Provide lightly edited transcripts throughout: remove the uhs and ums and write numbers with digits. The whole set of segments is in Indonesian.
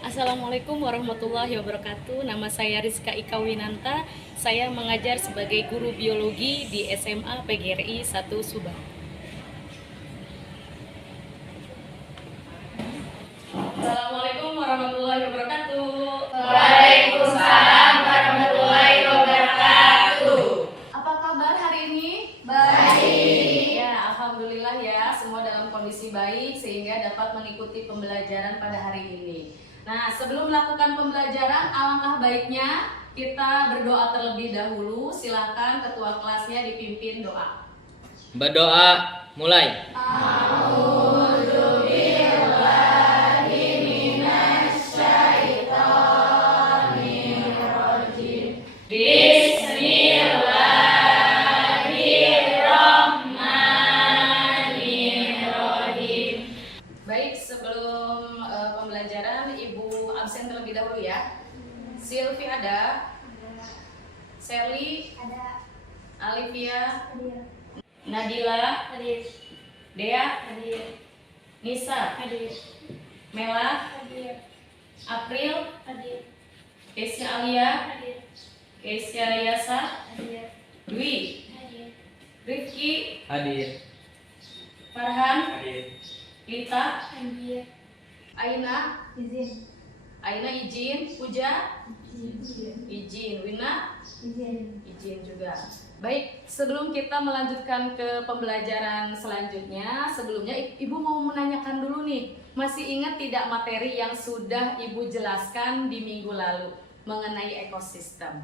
Assalamualaikum warahmatullahi wabarakatuh. Nama saya Rizka Ika Winanta. Saya mengajar sebagai guru biologi di SMA PGRI 1 Subang. Assalamualaikum warahmatullahi wabarakatuh. Waalaikumsalam warahmatullahi wabarakatuh. Apa kabar hari ini? Baik. Ya, alhamdulillah ya, semua dalam kondisi baik sehingga dapat mengikuti pembelajaran pada hari ini. Nah, sebelum melakukan pembelajaran, alangkah baiknya kita berdoa terlebih dahulu. Silakan ketua kelasnya dipimpin doa. Berdoa, mulai. Baik, sebelum pembelajaran, Ibu absen terlebih dahulu ya. Silvi ada? Sherly? Ada. Alivia? Hadir. Nadila? Hadir. Dea? Hadir. Nisa? Hadir. Mela? Hadir. April? Hadir. Keisha Alia? Hadir. Keisha Yasa? Hadir. Dwi? Hadir. Rifki? Hadir. Farhan? Hadir. Lita? Hadir. Aina? Izin. Aina izin? Puja? Izin. Izin. Wina? Izin. Izin juga. Baik, sebelum kita melanjutkan ke pembelajaran selanjutnya, sebelumnya Ibu mau menanyakan dulu nih, masih ingat tidak materi yang sudah Ibu jelaskan di minggu lalu mengenai ekosistem?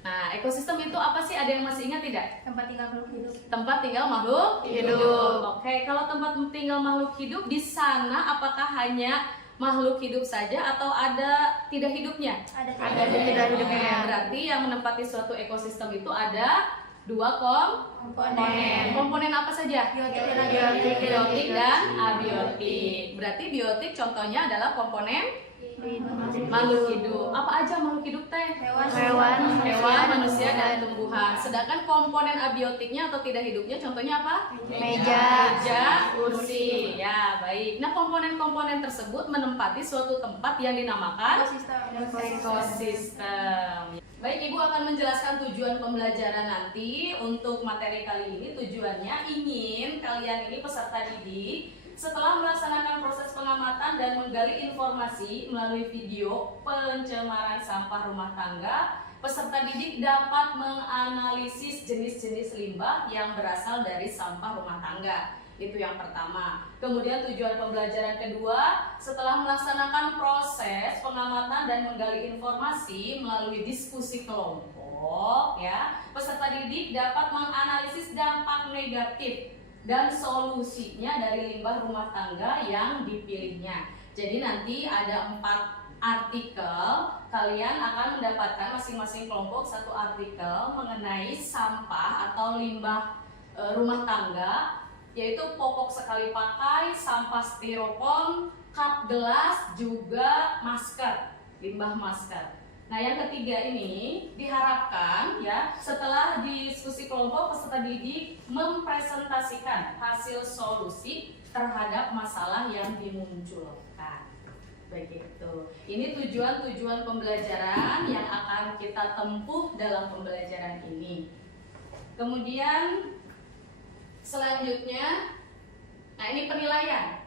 Nah, ekosistem itu apa sih? Ada yang masih ingat tidak? Tempat tinggal makhluk hidup. Tempat tinggal makhluk Hidup. Oke, kalau tempat tinggal makhluk hidup di sana apakah hanya makhluk hidup saja atau ada tidak hidupnya? Ada Tidak hidupnya. Berarti yang menempati suatu ekosistem itu ada dua komponen. Komponen apa saja? Biotik dan abiotik. Berarti biotik contohnya adalah komponen makhluk hidup. Apa aja makhluk hidup teh? Hewan, manusia dan tumbuhan. Sedangkan komponen abiotiknya atau tidak hidupnya contohnya apa? Meja. Kursi. Ya, baik. Nah, komponen-komponen tersebut menempati suatu tempat yang dinamakan ekosistem. Baik, Ibu akan menjelaskan tujuan pembelajaran nanti. Untuk materi kali ini tujuannya ingin kalian ini peserta didik setelah melaksanakan proses pengamatan dan menggali informasi melalui video pencemaran sampah rumah tangga, peserta didik dapat menganalisis jenis-jenis limbah yang berasal dari sampah rumah tangga. Itu yang pertama. Kemudian tujuan pembelajaran kedua, setelah melaksanakan proses pengamatan dan menggali informasi melalui diskusi kelompok, ya, peserta didik dapat menganalisis dampak negatif dan solusinya dari limbah rumah tangga yang dipilihnya. Jadi nanti ada 4 artikel, kalian akan mendapatkan masing-masing kelompok satu artikel mengenai sampah atau limbah rumah tangga, yaitu popok sekali pakai, sampah styrofoam, cup gelas, juga masker, limbah masker. Nah, yang ketiga ini diharapkan ya setelah diskusi kelompok peserta didik mempresentasikan hasil solusi terhadap masalah yang dimunculkan. begitu. Ini tujuan-tujuan pembelajaran yang akan kita tempuh dalam pembelajaran ini. Kemudian selanjutnya, nah ini penilaian.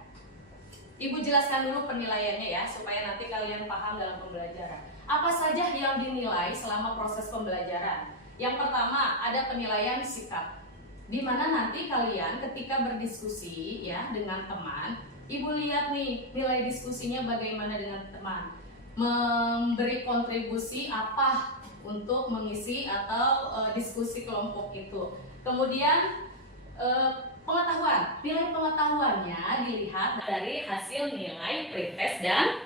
Ibu jelaskan dulu penilaiannya ya, supaya nanti kalian paham dalam pembelajaran. Apa saja yang dinilai selama proses pembelajaran? Yang pertama ada penilaian sikap, di mana nanti kalian ketika berdiskusi ya dengan teman, ibu lihat nih nilai diskusinya bagaimana dengan teman, memberi kontribusi apa untuk mengisi atau diskusi kelompok itu. Kemudian pengetahuan, nilai pengetahuannya dilihat dari hasil nilai pretest dan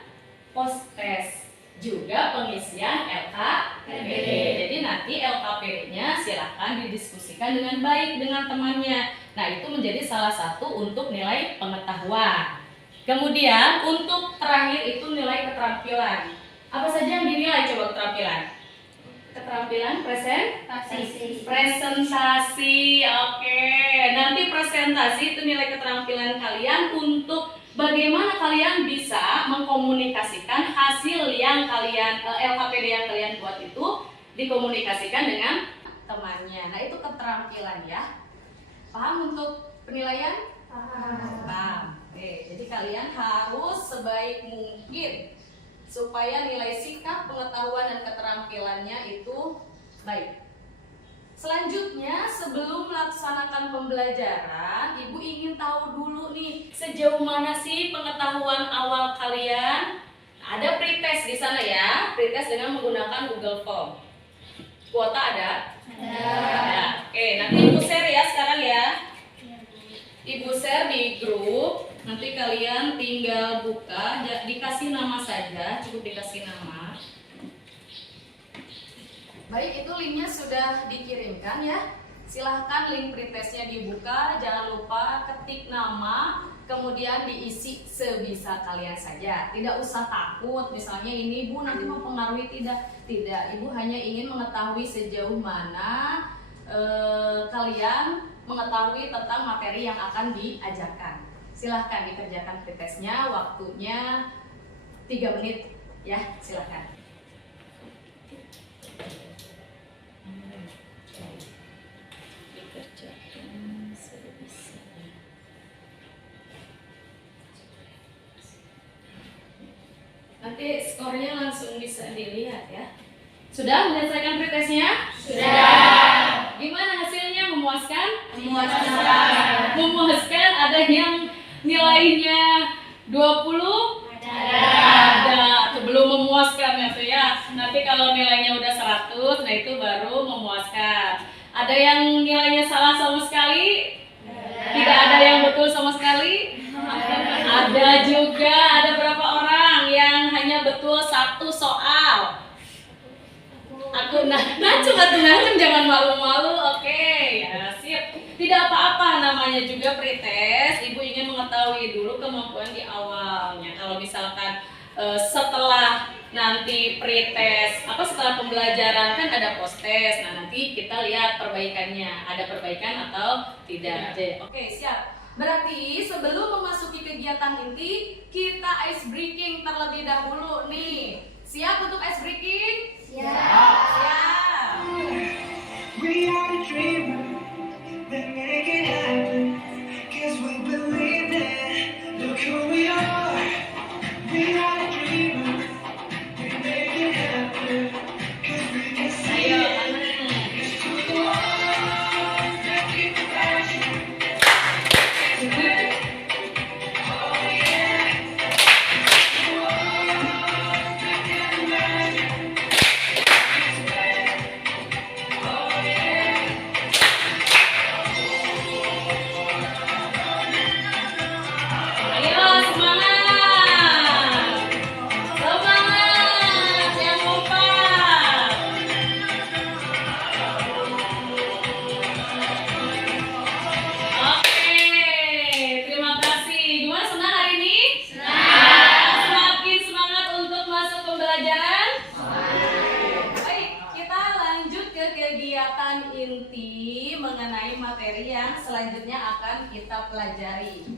posttest, juga pengisian LKPD. Jadi nanti LKPD-nya silahkan didiskusikan dengan baik dengan temannya. Nah, itu menjadi salah satu untuk nilai pengetahuan. Kemudian untuk terakhir itu nilai keterampilan. Apa saja yang dinilai coba keterampilan? Keterampilan presentasi. Oke. Nanti presentasi itu nilai keterampilan kalian untuk bagaimana kalian bisa mengkomunikasikan hasil yang kalian LKPD yang kalian buat itu dikomunikasikan dengan temannya. Nah, itu keterampilan ya. Paham untuk penilaian? Paham. Oke, jadi kalian harus sebaik mungkin supaya nilai sikap, pengetahuan dan keterampilannya itu baik. Selanjutnya, sebelum melaksanakan pembelajaran, ibu ingin tahu dulu nih sejauh mana sih pengetahuan awal kalian. Ada pretest di sana ya, pretest dengan menggunakan Google Form. Kuota ada? Ada. Oke, nanti ibu share ya sekarang ya. Ibu share di grup. Nanti kalian tinggal buka, dikasih nama saja, cukup dikasih nama. Baik, itu linknya sudah dikirimkan ya. Silahkan link pretestnya dibuka, jangan lupa ketik nama, kemudian diisi sebisa kalian saja. Tidak usah takut, misalnya ini Bu nanti mempengaruhi tidak. Ibu hanya ingin mengetahui sejauh mana kalian mengetahui tentang materi yang akan diajarkan. Silahkan dikerjakan pretestnya, waktunya 3 menit ya, silahkan. Nanti skornya langsung bisa dilihat ya. Sudah menyelesaikan pretestnya? Sudah. Gimana hasilnya? Memuaskan? Memuaskan. Memuaskan. Ada yang nilainya 20? Ada. Belum memuaskan ya tuh ya. Nanti kalau nilainya udah 100, nah itu baru memuaskan. Ada yang nilainya salah sama sekali? Tidak ada yang betul sama sekali? Ada juga. Ada berapa orang yang hanya betul 1 soal? Aku ngacung jangan malu-malu. Oke, ya sip. Tidak apa-apa, namanya juga pretest. Ibu ingin mengetahui dulu kemampuan di awalnya. Kalau misalkan setelah nanti pretest, setelah pembelajaran kan ada posttest. Nah, nanti kita lihat perbaikannya, ada perbaikan atau tidak. Oke, siap. Berarti sebelum memasuki kegiatan inti, kita ice breaking terlebih dahulu nih. Siap untuk ice breaking? Siap. Siap. We are the dreamers that make it happen, 'cause we believe it. Look who we are. We are the dreamers, we make it happen, 'cause we can see Ayo, it. It's who you are, make it passion. Oh yeah. It's who you are, make it imagine. Oh yeah. Ayo semangat. Semangat yang kompak. Oke, terima kasih. Gimana, senang hari ini? Senang. Semakin semangat untuk masuk pembelajaran? Baik, kita lanjut ke kegiatan inti mengenai materi yang selanjutnya akan kita pelajari.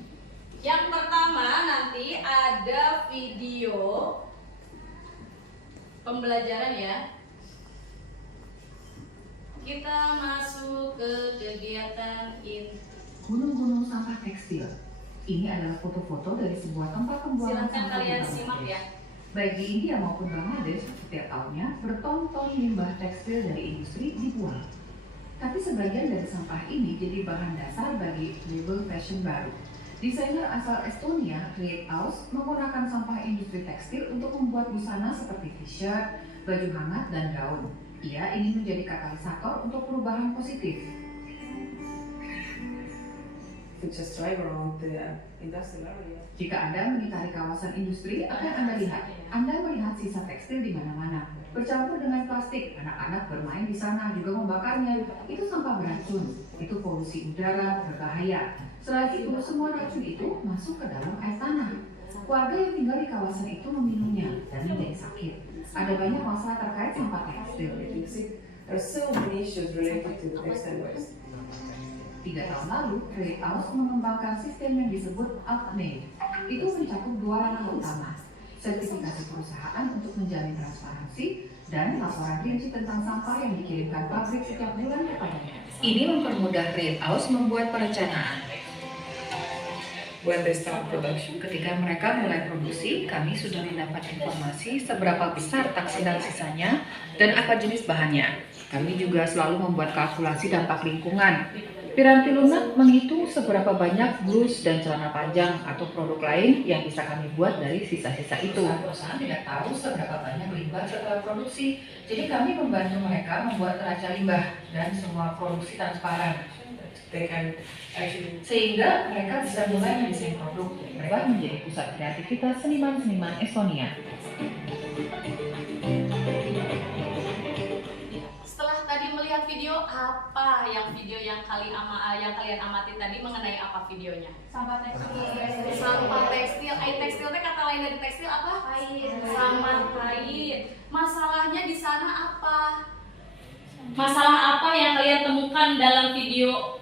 Yang pertama nanti ada video pembelajaran ya. Kita masuk ke kegiatan ini. Gunung-gunung sampah tekstil. Ini adalah foto-foto dari sebuah tempat pembuangan Silakan sampah di kalian simak Bangladesh. ya. Baik di India maupun Bangladesh, setiap tahunnya berton-ton limbah tekstil dari industri dibuang. Tapi sebagian dari sampah ini jadi bahan dasar bagi label fashion baru. Desainer asal Estonia, Create House, menggunakan sampah industri tekstil untuk membuat busana seperti t-shirt, baju hangat, dan gaun. Ia ingin menjadi katalisator untuk perubahan positif. You just drive around the industrial area. Jika Anda mengitari kawasan industri, akan Anda melihat sisa tekstil di mana-mana. Bercampur dengan plastik, anak-anak bermain di sana juga membakarnya. Itu sampah beracun, itu polusi udara berbahaya. Selain itu, semua racun itu masuk ke dalam air tanah. Warga yang tinggal di kawasan itu meminumnya dan menjadi sakit. Ada banyak masalah terkait sampah tekstil. There are so many issues related to textile waste. 3 tahun lalu, Create House mengembangkan sistem yang disebut ALTNAVE. Itu mencakup 2 langkah utama, sertifikasi perusahaan untuk menjamin transparansi, dan laporan rinci tentang sampah yang dikirimkan pabrik setiap bulan kepadanya. Ini mempermudah Create House membuat perencanaan. When they start production, Ketika mereka mulai produksi, kami sudah mendapat informasi seberapa besar taksiran sisanya dan apa jenis bahannya. Kami juga selalu membuat kalkulasi dampak lingkungan. Piranti lunak menghitung seberapa banyak blus dan celana panjang atau produk lain yang bisa kami buat dari sisa-sisa itu. Perusahaan tidak tahu seberapa banyak limbah setelah produksi, jadi kami membantu mereka membuat neraca limbah dan semua produksi transparan. they can actually Sehingga mereka bisa mulai mendesain produk. Mereka menjadi pusat kreativitas seniman-seniman Estonia. Setelah tadi melihat video, apa yang kalian amati tadi mengenai apa videonya? Sampah tekstil. Sampah tekstil. Tekstil teh kata lain dari tekstil apa? Kain. Sampah kain. Masalahnya di sana apa? Masalah apa yang kalian temukan dalam video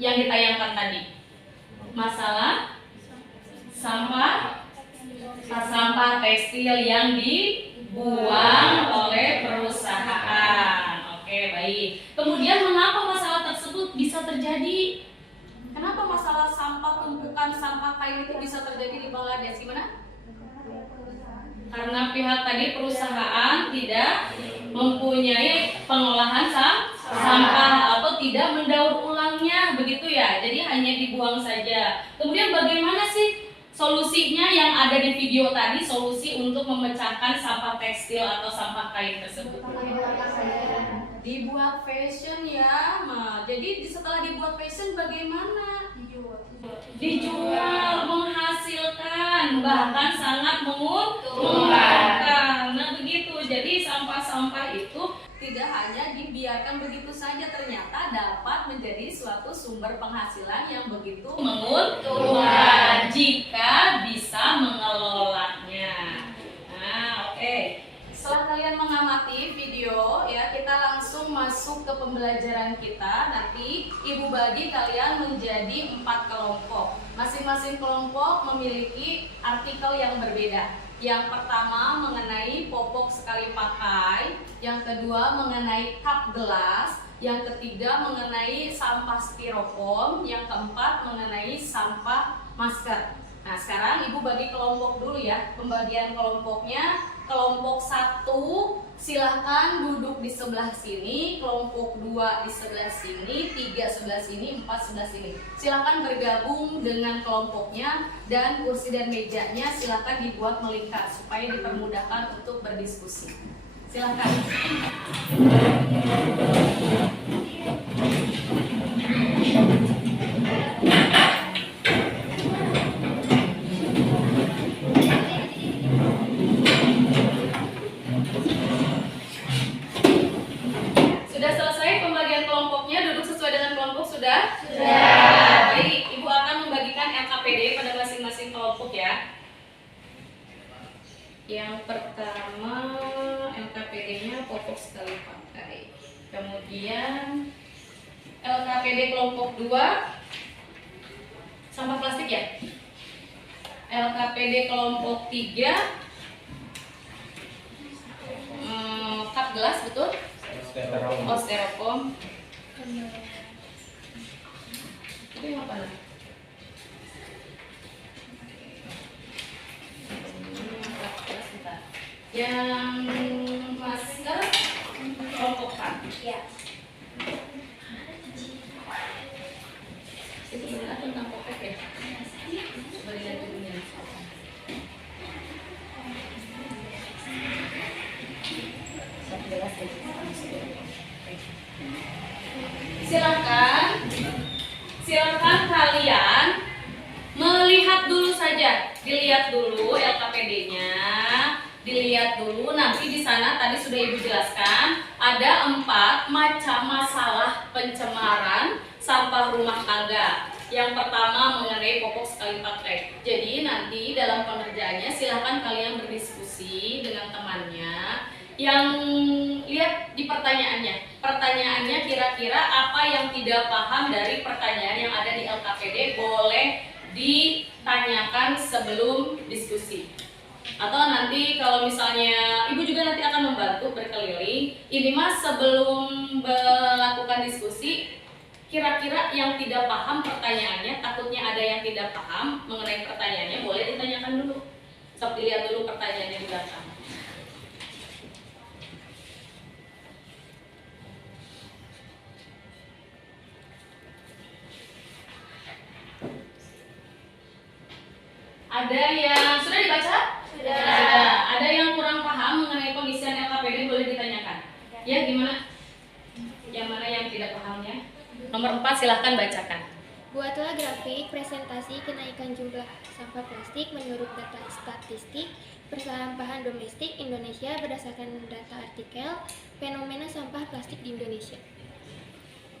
yang ditayangkan tadi? Masalah sampah tekstil yang dibuang oleh perusahaan. Oke, baik. Kemudian mengapa masalah tersebut bisa terjadi? Kenapa masalah tumpukan sampah kain itu bisa terjadi di Bangladesh? Gimana? Karena pihak tadi perusahaan tidak mempunyai pengolahan sampah atau tidak mendaur ulangnya, begitu ya. Jadi hanya dibuang saja. Kemudian bagaimana sih solusinya yang ada di video tadi, solusi untuk memecahkan sampah tekstil atau sampah kain tersebut? Dibuat fashion ya. Jadi setelah dibuat fashion bagaimana? Dijual, menghasilkan, bahkan sangat menguntungkan. Nah begitu, jadi sampah-sampah itu tidak hanya dibiarkan begitu saja, ternyata dapat menjadi suatu sumber penghasilan yang begitu menguntungkan jika bisa mengelolanya. Nah oke. Setelah kalian mengamati video ya, kita langsung masuk ke pembelajaran kita. Nanti ibu bagi kalian menjadi 4 kelompok. Masing-masing kelompok memiliki artikel yang berbeda. Yang pertama mengenai popok sekali pakai, yang kedua mengenai cup gelas, yang ketiga mengenai sampah styrofoam, yang keempat mengenai sampah masker. Nah sekarang ibu bagi kelompok dulu ya. Pembagian kelompoknya, kelompok 1 silahkan duduk di sebelah sini, kelompok 2 di sebelah sini, 3 sebelah sini, 4 sebelah sini. Silahkan bergabung dengan kelompoknya, dan kursi dan mejanya silahkan dibuat melingkar supaya dipermudahkan untuk berdiskusi. Silahkan. Sudah selesai pembagian kelompoknya, duduk sesuai dengan kelompok sudah? Sudah. Baik, Ibu akan membagikan LKPD pada masing-masing kelompok ya. Yang pertama LKPD-nya popok sekali pakai. Kemudian LKPD kelompok 2 sampah plastik ya? LKPD kelompok 3 cup gelas, betul? Oh, styrofoam. Itu yang apa? Yang masker kelompok 4. Ya. Itu sebenarnya tentang popok ya? Coba lihat dulu ya. Silakan kalian melihat dulu saja, dilihat dulu LKPD-nya, dilihat dulu. Nanti di sana tadi sudah Ibu jelaskan ada 4 macam masalah pencemaran sampah rumah tangga. Yang pertama mengenai popok sekali pakai. Jadi nanti dalam pengerjaannya silahkan kalian berdiskusi dengan temannya. Yang lihat di pertanyaannya. Pertanyaannya kira-kira apa yang tidak paham dari pertanyaan yang ada di LKPD boleh ditanyakan sebelum diskusi. Atau nanti kalau misalnya Ibu juga nanti akan membantu berkeliling. Ini mas sebelum melakukan diskusi, kira-kira yang tidak paham pertanyaannya, takutnya ada yang tidak paham mengenai pertanyaannya, boleh ditanyakan dulu. Sok dilihat dulu pertanyaannya di belakang. Ada yang sudah dibaca? Sudah. Ada yang kurang paham mengenai pengisian LKPD boleh ditanyakan. Ya, gimana? Yang mana yang tidak pahamnya? Nomor 4 silahkan bacakan. Buatlah grafik presentasi kenaikan jumlah sampah plastik menurut data statistik persampahan domestik Indonesia berdasarkan data artikel fenomena sampah plastik di Indonesia.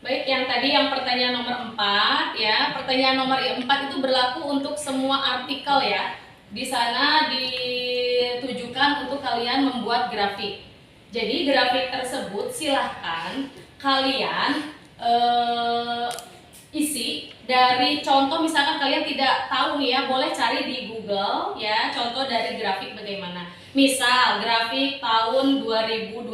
Baik, yang tadi yang pertanyaan nomor 4 ya. Pertanyaan nomor 4 itu berlaku untuk semua artikel ya. Di sana ditujukan untuk kalian membuat grafik. Jadi grafik tersebut silahkan kalian isi dari contoh, misalkan kalian tidak tahu nih ya, boleh cari di Google ya, contoh dari grafik bagaimana. Misal grafik tahun 2021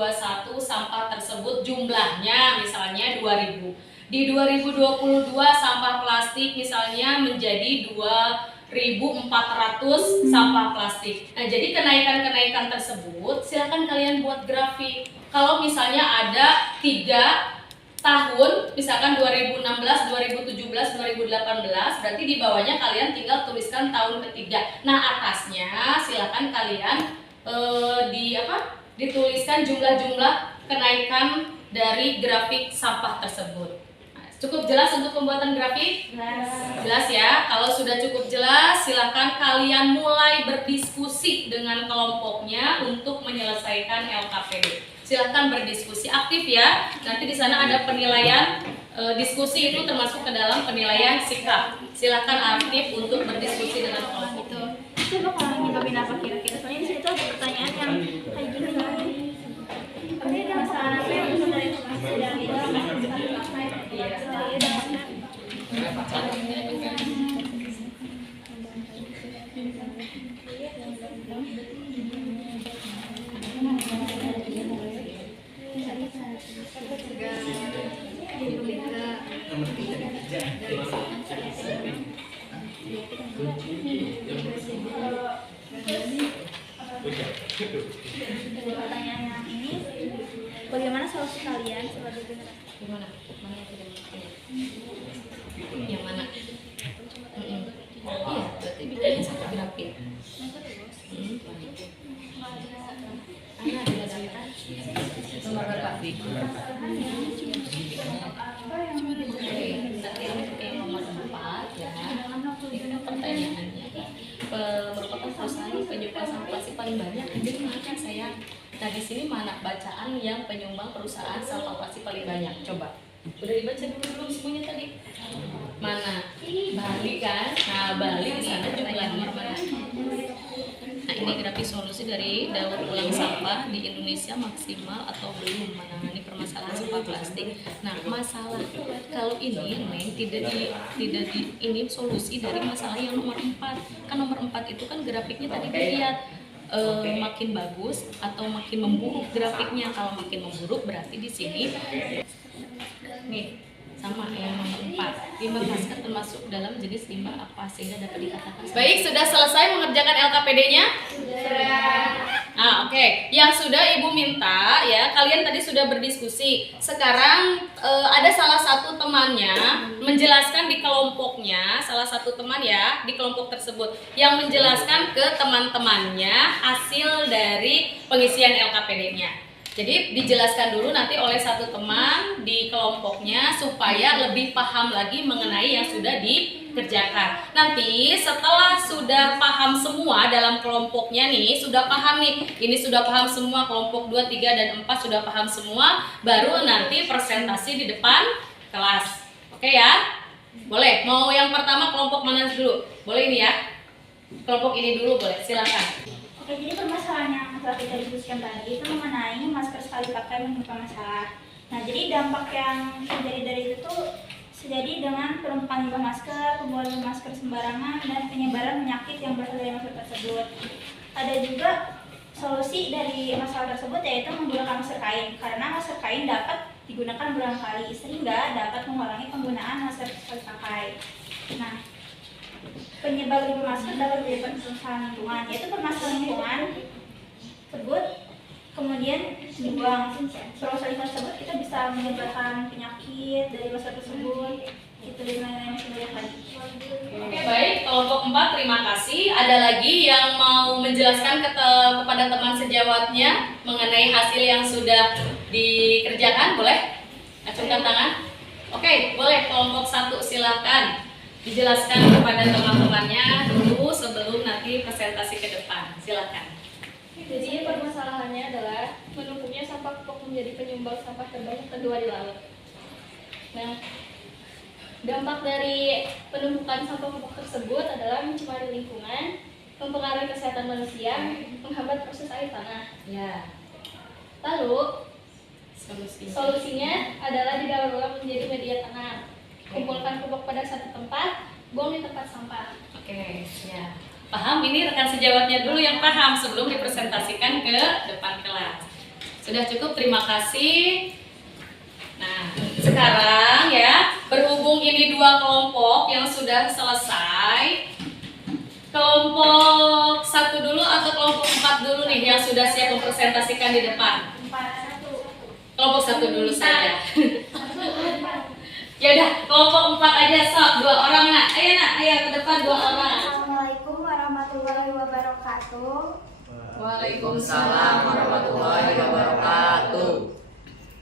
sampah tersebut jumlahnya misalnya 2000. Di 2022 sampah plastik misalnya menjadi 2.400 sampah plastik. Nah, jadi kenaikan-kenaikan tersebut silakan kalian buat grafik. Kalau misalnya ada 3 tahun, misalkan 2016, 2017, 2018, berarti di bawahnya kalian tinggal tuliskan tahun ketiga. Nah, atasnya silakan kalian dituliskan jumlah-jumlah kenaikan dari grafik sampah tersebut. Nah, cukup jelas untuk pembuatan grafik? Jelas ya. Kalau sudah cukup jelas, silakan kalian mulai berdiskusi dengan kelompoknya untuk menyelesaikan LKPD. Silahkan berdiskusi aktif ya. Nanti di sana ada penilaian diskusi, itu termasuk ke dalam penilaian sikap. Silahkan aktif untuk berdiskusi dengan kelompok. Itu bakal nyebabin apa kira-kira? Soalnya di situ ada pertanyaan yang kayak gini kan. Ini ada masalah apa yang bisa dari informasi dari pertanyaan yang ini, bagaimana solusi kalian sebagai generasi? Gimana? Mana yang tidak mengerti? Yang mana? Iya, berarti bikinnya satu grafik. Ada data nomor berapa? Nanti untuk yang nomor 4 ya. Ini pertanyaannya. Merupakan perusahaan penyumbang sampah plastik paling banyak. Jadi mana saya? Nah, di sini mana bacaan yang penyumbang perusahaan sampah plastik paling banyak? Coba. Udah dibaca dulu belum semuanya tadi? Mana? Bali kan? Nah, Bali di sana jumlahnya mana? Nah, ini grafik solusi dari daur ulang sampah di Indonesia maksimal atau belum menangani permasalahan sampah plastik. Nah, masalah kalau ini Neng tidak di ini solusi dari masalah yang nomor 4. Kan nomor 4 itu kan grafiknya tadi dilihat makin bagus atau makin memburuk grafiknya. Kalau makin memburuk berarti di sini nih sama yang nomor 4. Limbah masker termasuk dalam jenis limbah apa sehingga dapat dikatakan. Baik, sudah selesai mengerjakan LKPD-nya? Sudah. Oke. Yang sudah Ibu minta ya, kalian tadi sudah berdiskusi. Sekarang ada salah satu temannya menjelaskan di kelompoknya, salah satu teman ya di kelompok tersebut yang menjelaskan ke teman-temannya hasil dari pengisian LKPD-nya. Jadi dijelaskan dulu nanti oleh satu teman di kelompoknya supaya lebih paham lagi mengenai yang sudah dikerjakan. Nanti setelah sudah paham semua dalam kelompoknya nih, sudah paham nih, ini sudah paham semua, kelompok 2, 3, dan 4 sudah paham semua, baru nanti presentasi di depan kelas. Oke ya? Boleh? Mau yang pertama kelompok mana dulu? Boleh ini ya? Kelompok ini dulu boleh, silakan. Oke, jadi permasalahan yang telah kita diskusikan tadi itu mengenai masker sekali pakai menyebabkan masalah. Nah, jadi dampak yang terjadi dari itu tuh terjadi dengan penumpukan limbah masker, pembuangan limbah masker sembarangan, dan penyebaran penyakit yang berasal dari masker tersebut. Ada juga solusi dari masalah tersebut yaitu menggunakan masker kain, karena masker kain dapat digunakan berulang kali sehingga dapat mengurangi penggunaan masker sekali pakai. Nah, penyebab limbah masker dapat menyebabkan permasalahan lingkungan, yaitu permasalahan lingkungan tersebut kemudian dibuang. Proses limbah tersebut kita bisa menyebabkan penyakit dari masker tersebut, itu dan lain-lain sebenarnya tadi. Oke, baik, kelompok 4 terima kasih. Ada lagi yang mau menjelaskan kepada teman sejawatnya mengenai hasil yang sudah dikerjakan? Boleh? Acungkan tangan. Oke, boleh kelompok 1 silakan. Dijelaskan kepada teman-temannya dulu sebelum nanti presentasi ke depan. Silakan. Jadi permasalahannya adalah menumpuknya sampah popok menjadi penyumbang sampah terbanyak kedua di laut. Nah, dampak dari penumpukan sampah popok tersebut adalah mencemari lingkungan, mempengaruhi kesehatan manusia, menghambat proses air tanah. Ya. Lalu Solusinya. solusinya adalah didaur ulang menjadi media tanam. Kumpulkan popok pada satu tempat, buang di tempat sampah. Oke, ya. Paham? Ini rekan sejawatnya dulu yang paham sebelum dipresentasikan ke depan kelas. Sudah cukup, terima kasih. Nah, sekarang ya, berhubung ini 2 kelompok yang sudah selesai. Kelompok 1 dulu atau kelompok 4 dulu nih yang sudah siap mempresentasikan di depan? Kelompok 1 dulu saja. Ya udah, kelompok 4 aja, sok 2 orang nak. Ayo ke depan 2 orang. Assalamualaikum warahmatullahi wabarakatuh. Waalaikumsalam warahmatullahi wabarakatuh.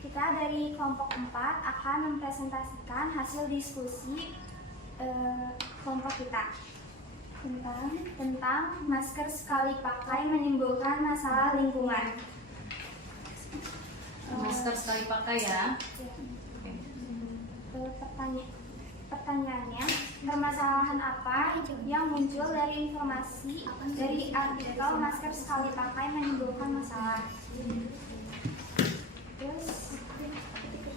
Kita dari kelompok 4 akan mempresentasikan hasil diskusi kelompok kita tentang masker sekali pakai menimbulkan masalah lingkungan. Masker sekali pakai ya. Pertanyaannya, permasalahan apa yang muncul dari informasi dari artikel masker sekali pakai menimbulkan masalah? Terus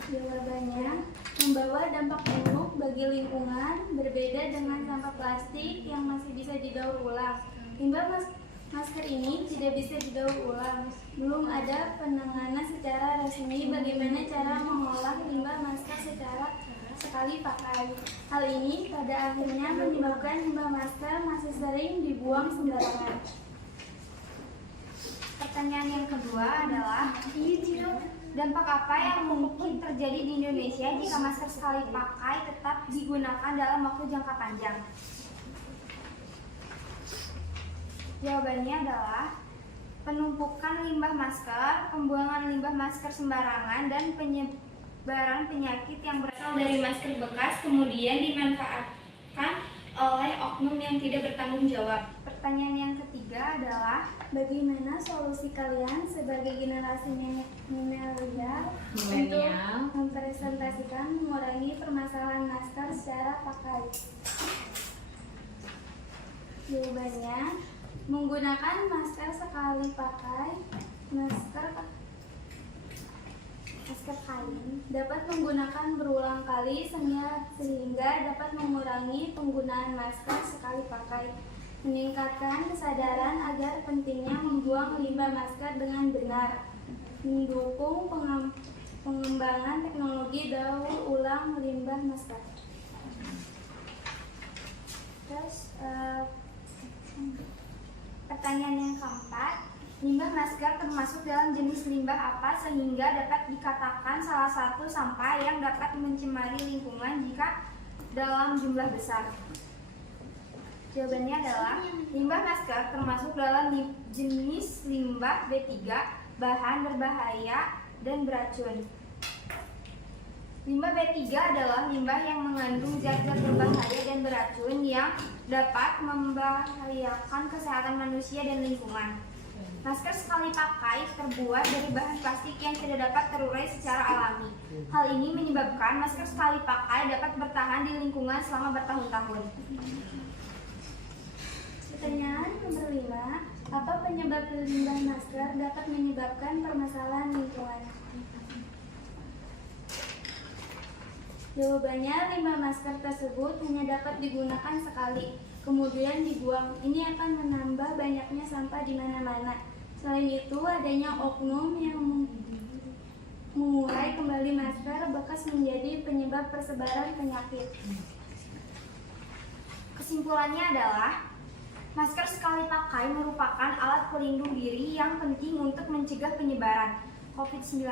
jawabannya, membawa dampak buruk bagi lingkungan, berbeda dengan sampah plastik yang masih bisa didaur ulang. Limbah masker ini tidak bisa didaur ulang. Belum ada penanganan secara resmi bagaimana cara mengolah limbah masker secara sekali pakai. Hal ini pada akhirnya menyebabkan limbah masker masih sering dibuang sembarangan. Pertanyaan yang kedua adalah, dampak apa yang mungkin terjadi di Indonesia jika masker sekali pakai tetap digunakan dalam waktu jangka panjang? Jawabannya adalah penumpukan limbah masker, pembuangan limbah masker sembarangan, dan penyebaran penyakit yang berasal dari masker bekas kemudian dimanfaatkan oleh oknum yang tidak bertanggung jawab. Pertanyaan yang ketiga adalah, bagaimana solusi kalian sebagai generasi milenial untuk mempresentasikan mengurangi permasalahan masker secara pakai? Jawabannya, menggunakan masker sekali pakai, masker kain dapat menggunakan berulang kali sehingga dapat mengurangi penggunaan masker sekali pakai, meningkatkan kesadaran agar pentingnya membuang limbah masker dengan benar, mendukung pengembangan teknologi daur ulang limbah masker. Terus pertanyaan yang keempat, limbah masker termasuk dalam jenis limbah apa sehingga dapat dikatakan salah satu sampah yang dapat mencemari lingkungan jika dalam jumlah besar? Jawabannya adalah, limbah masker termasuk dalam jenis limbah B3, bahan berbahaya dan beracun. Limbah B3 adalah limbah yang mengandung zat-zat berbahaya dan beracun yang dapat membahayakan kesehatan manusia dan lingkungan. Masker sekali pakai terbuat dari bahan plastik yang tidak dapat terurai secara alami. Hal ini menyebabkan masker sekali pakai dapat bertahan di lingkungan selama bertahun-tahun. Pertanyaan nomor 5, apa penyebab limbah masker dapat menyebabkan permasalahan lingkungan? Jawabannya, limbah masker tersebut hanya dapat digunakan sekali, kemudian dibuang. Ini akan menambah banyaknya sampah di mana-mana. Selain itu, adanya oknum yang mengurai kembali masker bekas menjadi penyebab persebaran penyakit. Kesimpulannya adalah, masker sekali pakai merupakan alat pelindung diri yang penting untuk mencegah penyebaran COVID-19.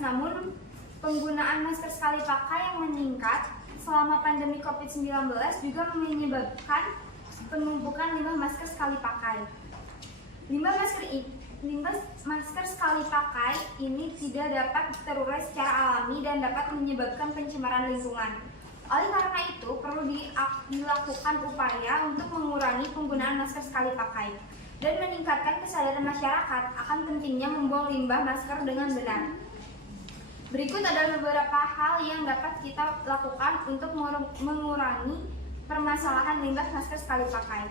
Namun, penggunaan masker sekali pakai yang meningkat selama pandemi COVID-19 juga menyebabkan penumpukan limbah masker sekali pakai. Limbah masker sekali pakai ini tidak dapat terurai secara alami dan dapat menyebabkan pencemaran lingkungan. Oleh karena itu, perlu dilakukan upaya untuk mengurangi penggunaan masker sekali pakai dan meningkatkan kesadaran masyarakat akan pentingnya membuang limbah masker dengan benar. Berikut ada beberapa hal yang dapat kita lakukan untuk mengurangi permasalahan limbah masker sekali pakai.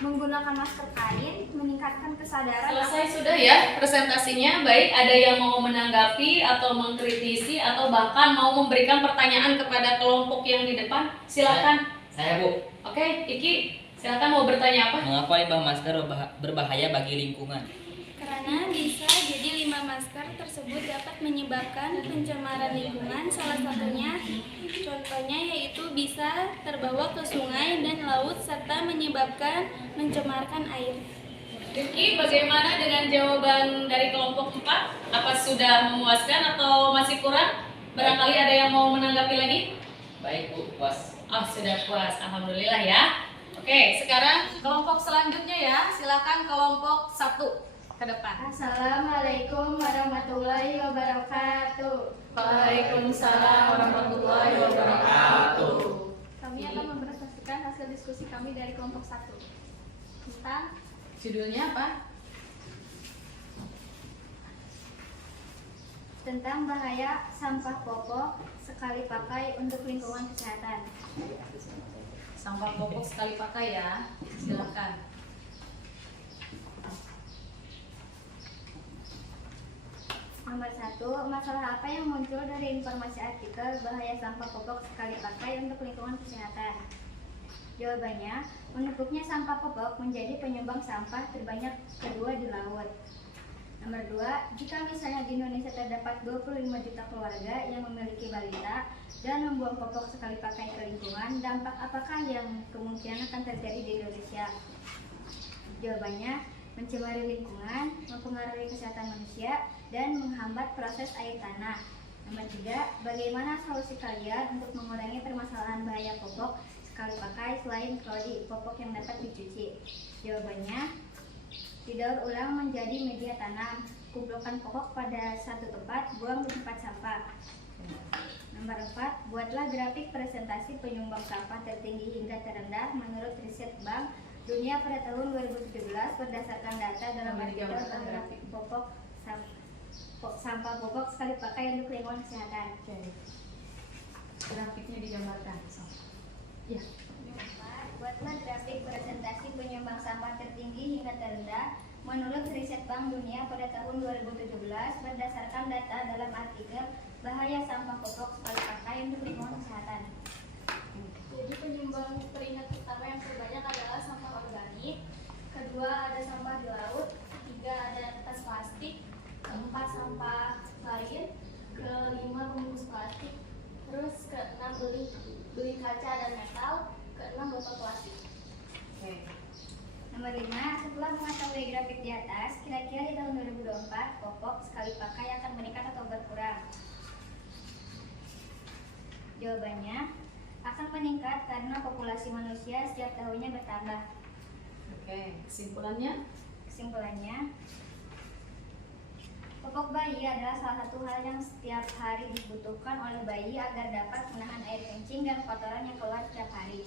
Menggunakan masker kain, meningkatkan kesadaran. Selesai sudah ya presentasinya. Baik, ada yang mau menanggapi atau mengkritisi atau bahkan mau memberikan pertanyaan kepada kelompok yang di depan? Silakan. Saya Bu. Oke, Iki, silakan mau bertanya apa? Mengapa limbah masker berbahaya bagi lingkungan? Karena bisa jadi limbah masker tersebut dapat menyebabkan pencemaran lingkungan, salah satunya contohnya yaitu bisa terbawa ke sungai dan laut serta menyebabkan mencemarkan air. Iki, bagaimana dengan jawaban dari kelompok 4? Apa sudah memuaskan atau masih kurang? Barangkali ada yang mau menanggapi lagi? Baik Bu, puas. Oh, sudah puas. Alhamdulillah ya. Oke, sekarang kelompok selanjutnya ya. Silakan kelompok 1 ke depan. Assalamualaikum warahmatullahi wabarakatuh. Waalaikumsalam warahmatullahi wabarakatuh. Kami akan mempresentasikan hasil diskusi kami dari kelompok 1 tentang Judulnya apa? tentang bahaya sampah popok sekali pakai untuk lingkungan kesehatan. Sampah popok sekali pakai ya. Silakan. Nomor 1, masalah apa yang muncul dari informasi artikel bahaya sampah popok sekali pakai untuk lingkungan kesehatan? Jawabannya, menumpuknya sampah popok menjadi penyumbang sampah terbanyak kedua di laut. Nomor 2, jika misalnya di Indonesia terdapat 25 juta keluarga yang memiliki balita dan membuang popok sekali pakai ke lingkungan, dampak apakah yang kemungkinan akan terjadi di Indonesia? Jawabannya, mencemari lingkungan, mempengaruhi kesehatan manusia, dan menghambat proses air tanah. Nomor 3, bagaimana solusi kalian untuk mengurangi permasalahan bahaya popok sekali pakai selain klori popok yang dapat dicuci? Jawabannya, didaur ulang menjadi media tanam, kumpulkan pokok pada satu tempat, buang di tempat sampah. Nomor 4, buatlah grafik presentasi penyumbang sampah tertinggi hingga terendah menurut riset bank dunia pada tahun 2017 berdasarkan data dalam artikel popok sampah popok sekali pakai untuk lingkungan kesehatan. Grafiknya digambarkan. Ya. Buatlah grafik presentasi penyumbang sampah tertinggi hingga terendah menurut riset Bank Dunia pada tahun 2017 berdasarkan data dalam artikel bahaya sampah popok sekali pakai untuk lingkungan kesehatan. Jadi penyumbang teringat pertama yang terbanyak adalah sampah organik, kedua ada sampah di laut, ketiga ada kertas plastik, keempat sampah lain, kelima pembungkus plastik, terus keenam beling kaca dan metal, keenam botol plastik. Nomor 5, setelah mengetahui grafik di atas, kira-kira di tahun 2024 popok sekali pakai akan meningkat atau berkurang? Jawabannya akan meningkat karena populasi manusia setiap tahunnya bertambah. Kesimpulannya? Kesimpulannya, popok bayi adalah salah satu hal yang setiap hari dibutuhkan oleh bayi agar dapat menahan air kencing dan kotoran yang keluar setiap hari.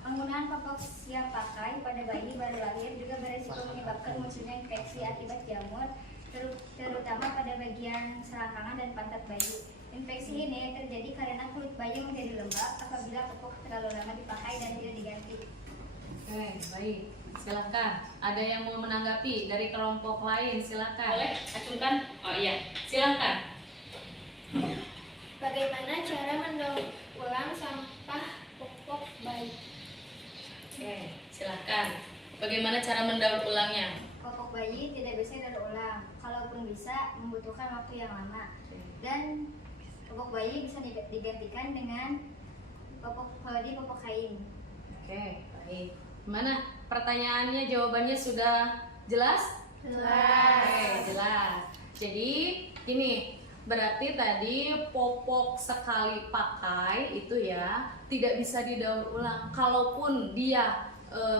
Penggunaan popok siap pakai pada bayi baru lahir juga beresiko menyebabkan munculnya infeksi akibat jamur, terutama pada bagian selangkangan dan pantat bayi. Infeksi ini terjadi karena kulit bayi menjadi lembab apabila popok terlalu lama dipakai dan tidak diganti. Baik. Silakan. Ada yang mau menanggapi dari kelompok lain? Silakan. Boleh acungkan? Oh iya, silakan. Bagaimana cara mendaur ulang sampah popok bayi? Silakan. Bagaimana cara mendaur ulangnya? Popok bayi tidak bisa didaur ulang, kalaupun bisa membutuhkan waktu yang lama. Dan popok bayi bisa digantikan dengan popok kain. Baik. Gimana? Pertanyaannya, jawabannya sudah jelas? Jelas. Jadi ini berarti tadi popok sekali pakai itu ya tidak bisa didaur ulang. Kalaupun dia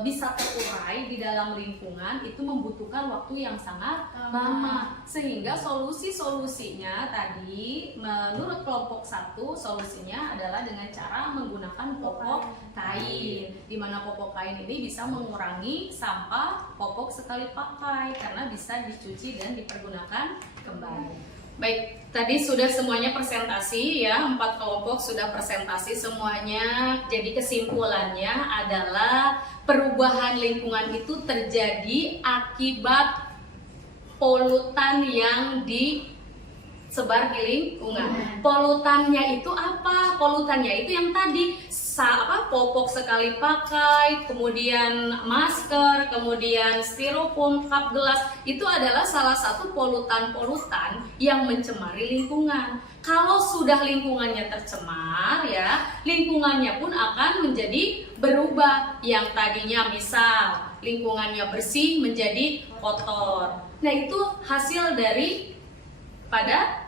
bisa terurai di dalam lingkungan, itu membutuhkan waktu yang sangat lama. Sehingga solusinya tadi menurut kelompok 1, solusinya adalah dengan cara menggunakan popok kain, di mana popok kain ini bisa mengurangi sampah popok sekali pakai karena bisa dicuci dan dipergunakan kembali. Baik, tadi sudah semuanya presentasi ya, 4 kelompok sudah presentasi semuanya. Jadi kesimpulannya adalah perubahan lingkungan itu terjadi akibat polutan yang disebar di lingkungan. Polutannya itu apa? Polutannya itu yang tadi popok sekali pakai, kemudian masker, kemudian styrofoam, cup gelas, itu adalah salah satu polutan-polutan yang mencemari lingkungan. Kalau sudah lingkungannya tercemar ya, lingkungannya pun akan menjadi berubah. Yang tadinya misal lingkungannya bersih menjadi kotor. Nah, itu hasil dari pada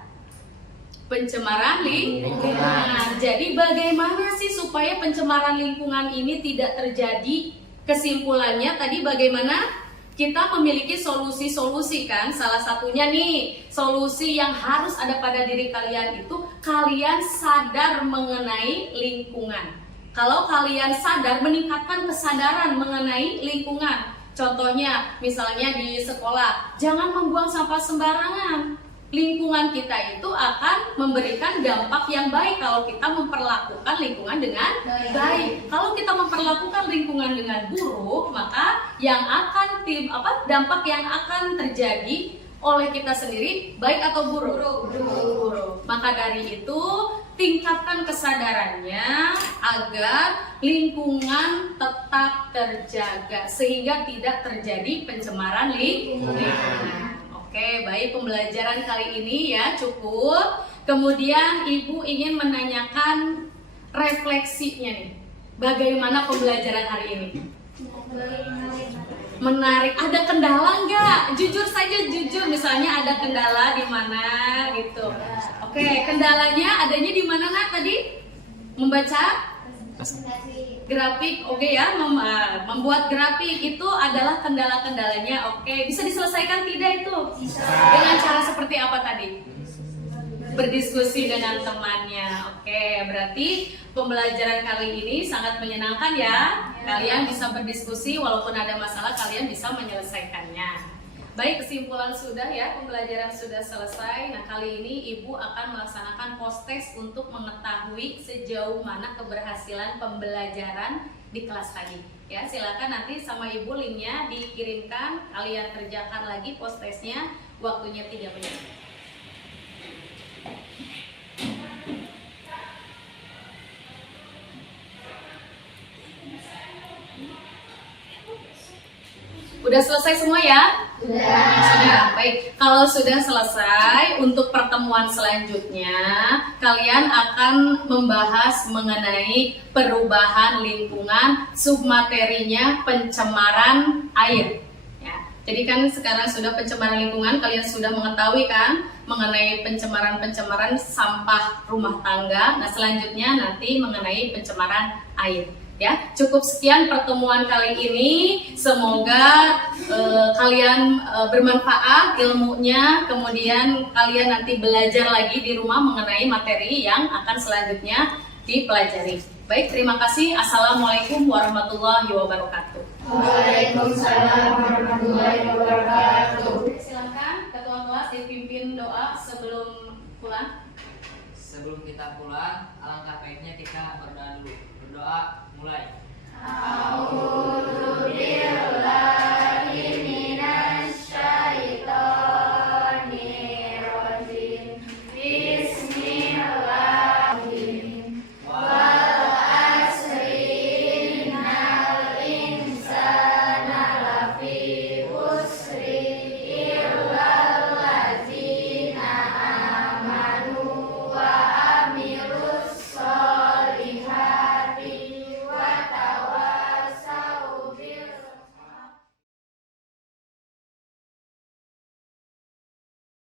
pencemaran lingkungan. Jadi bagaimana sih supaya pencemaran lingkungan ini tidak terjadi? Kesimpulannya tadi bagaimana? Kita memiliki solusi-solusi kan? Salah satunya nih, solusi yang harus ada pada diri kalian itu kalian sadar mengenai lingkungan. Kalau kalian sadar, meningkatkan kesadaran mengenai lingkungan. Contohnya, misalnya di sekolah, jangan membuang sampah sembarangan. Lingkungan kita itu akan memberikan dampak yang baik kalau kita memperlakukan lingkungan dengan baik. Kalau kita memperlakukan lingkungan dengan buruk, maka yang akan dampak yang akan terjadi oleh kita sendiri baik atau buruk? Buruk. Maka dari itu tingkatkan kesadarannya agar lingkungan tetap terjaga sehingga tidak terjadi pencemaran lingkungan. Oke, baik, pembelajaran kali ini ya cukup. Kemudian Ibu ingin menanyakan refleksinya nih. Bagaimana pembelajaran hari ini? Menarik. Ada kendala nggak? Jujur saja, jujur. Misalnya ada kendala di mana gitu. Oke, kendalanya adanya di mana nggak tadi? Membaca grafik, oke ya, membuat grafik itu adalah kendala-kendalanya. Oke, bisa diselesaikan tidak itu? Bisa. Dengan cara seperti apa tadi? berdiskusi dengan temannya. Oke, berarti pembelajaran kali ini sangat menyenangkan ya. Kalian bisa berdiskusi, walaupun ada masalah kalian bisa menyelesaikannya. Baik, kesimpulan sudah ya, pembelajaran sudah selesai. Nah, kali ini Ibu akan melaksanakan post-test untuk mengetahui sejauh mana keberhasilan pembelajaran di kelas tadi. Ya, silakan nanti sama Ibu linknya dikirimkan, kalian kerjakan lagi post-testnya, waktunya 3 menit. Udah selesai semua ya? Sudah. Baik, kalau sudah selesai, untuk pertemuan selanjutnya kalian akan membahas mengenai perubahan lingkungan, submaterinya pencemaran air. Ya. Jadi kan sekarang sudah pencemaran lingkungan, kalian sudah mengetahui kan mengenai pencemaran sampah rumah tangga. Nah, selanjutnya nanti mengenai pencemaran air. Ya, cukup sekian pertemuan kali ini. Semoga kalian bermanfaat ilmunya, kemudian kalian nanti belajar lagi di rumah mengenai materi yang akan selanjutnya dipelajari. Baik, terima kasih. Assalamualaikum warahmatullahi wabarakatuh. Waalaikumsalam warahmatullahi wabarakatuh. Silakan ketua kelas dipimpin doa sebelum pulang. Sebelum kita pulang, alangkah baiknya kita berdoa dulu. Berdoa mulai. A'udzubillahi